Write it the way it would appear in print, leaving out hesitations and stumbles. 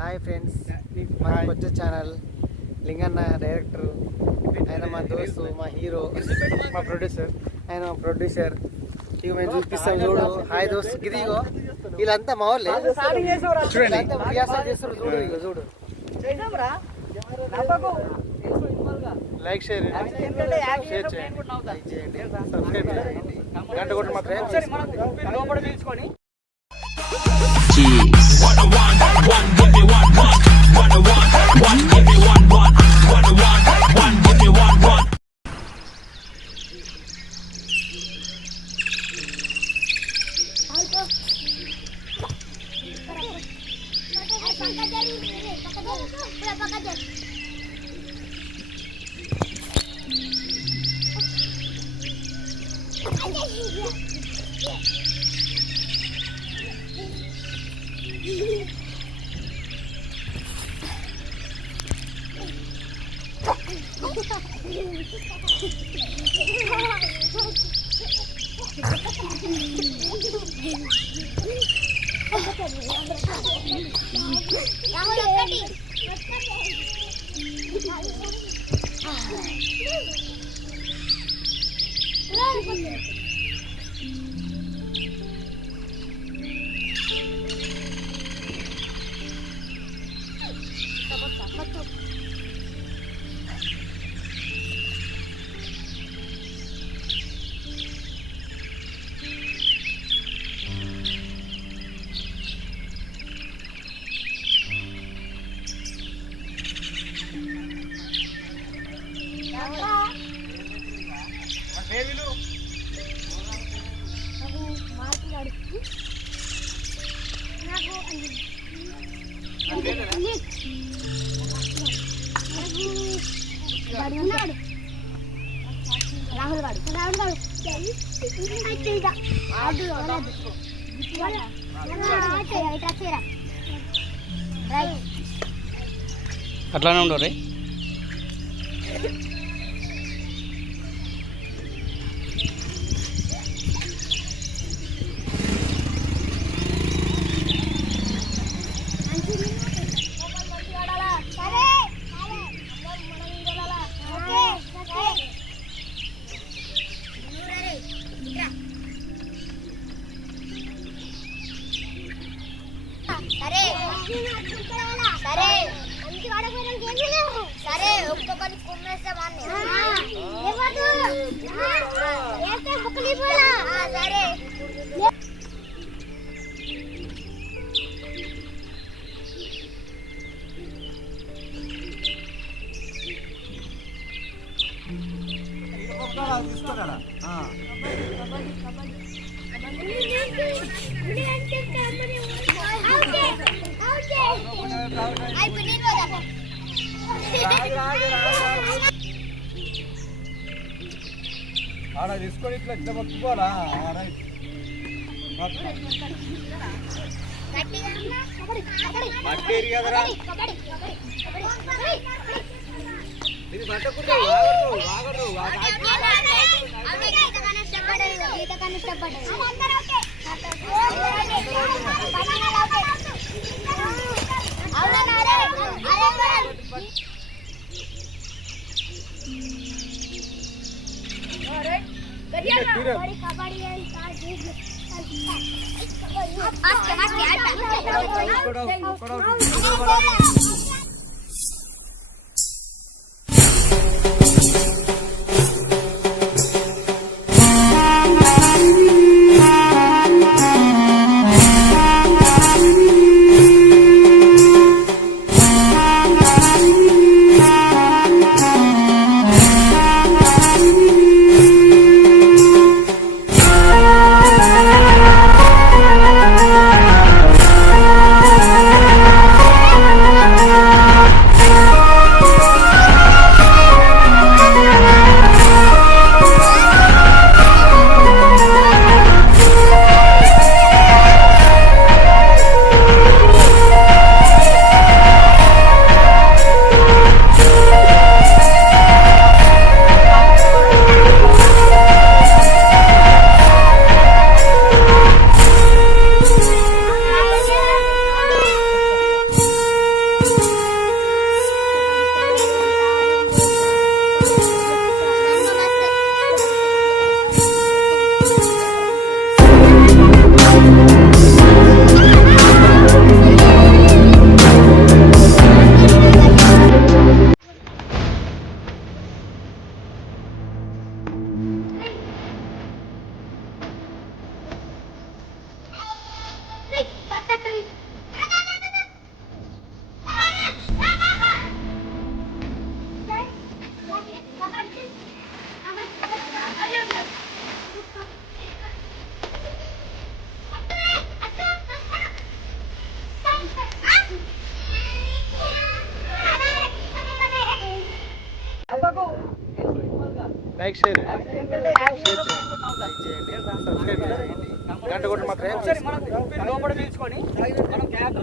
Hi friends, మా కొత్త channel Linganna director, ఆయన మా దోస్తు, మా హీరో, మా ప్రొడ్యూసర్, ఆయన మా ప్రొడ్యూసర్. ఇక మేము చూపిస్తాం చూడు. హాయ్ దోస్తు, ఇదిగో వీళ్ళంతా మా వాళ్ళే. చేస్తారు చూడు, ఇక చూడు. లైక్ షేర్ చేయండి, సబ్స్క్రైబ్ చేయండి, గంట కొట్టు మాత్రమే. అట్లానే ఉండవు రే. సరే ఒక్కొక్కరి కుమ్మేస్తే సరే ఆడ తీసుకొని ఇట్లా ఇట్లా పట్టుకోవాలా? మట్టి కదరా, ఇది పట్టకుండా లైక్ షేర్ సబ్స్క్రైబ్ చేయండి గంట కొట్టి మాత్రమే ఒకసారి మనం లోపల పిలుచుకొని మనం క్యాబ్